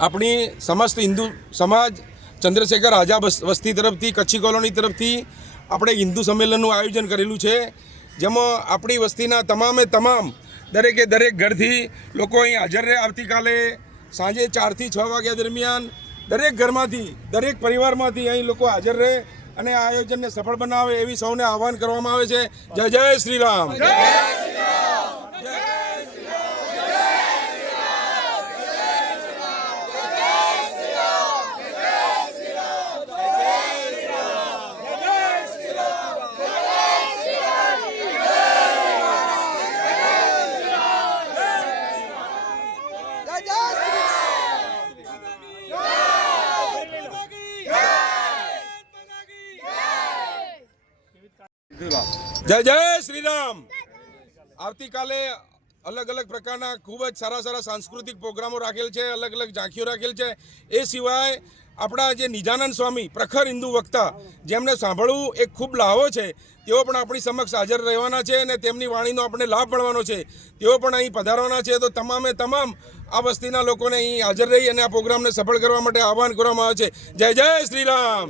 આપણી સમસ્ત હિન્દુ સમાજ ચંદ્રશેખર આઝાદ વસ્તી તરફથી કચ્છી કોલોની તરફથી આપણે હિન્દુ સંમેલનનું આયોજન કરેલું છે, જેમાં આપણી વસ્તીના તમામ દરેકે દરેક ઘરથી લોકો અહીં હાજર રહે। આવતીકાલે સાંજે 4 થી 6 વાગ્યા દરમિયાન દરેક ઘરમાંથી દરેક પરિવારમાંથી અહીં લોકો હાજર રહે અને આ આયોજનને સફળ બનાવે એવી સૌને આહવાન કરવામાં આવે છે। જય જય શ્રી રામ। जय जय श्री राम। આવતીકાલે अलग अलग પ્રકારના ખૂબ જ સારા સાંસ્કૃતિક પ્રોગ્રામો રાખેલ છે, अलग अलग ઝાંખીઓ રાખેલ છે। એ સિવાય આપણા જે નિજાનંદ સ્વામી પ્રખર હિન્દુ વક્તા જેમને સાંભળવું એક ખૂબ લાવો છે, તેઓ પણ આપણી સમક્ષ હાજર રહેવાના છે અને તેમની વાણીનો આપણે લાભ મળવાનો છે। તેઓ પણ અહીં પધારવાના છે। તો તમામ આ વસ્તીના લોકોને અહીં હાજર રહી અને આ પ્રોગ્રામને સફળ કરવા માટે આહવાન કરવામાં આવે છે। જય જય શ્રી રામ।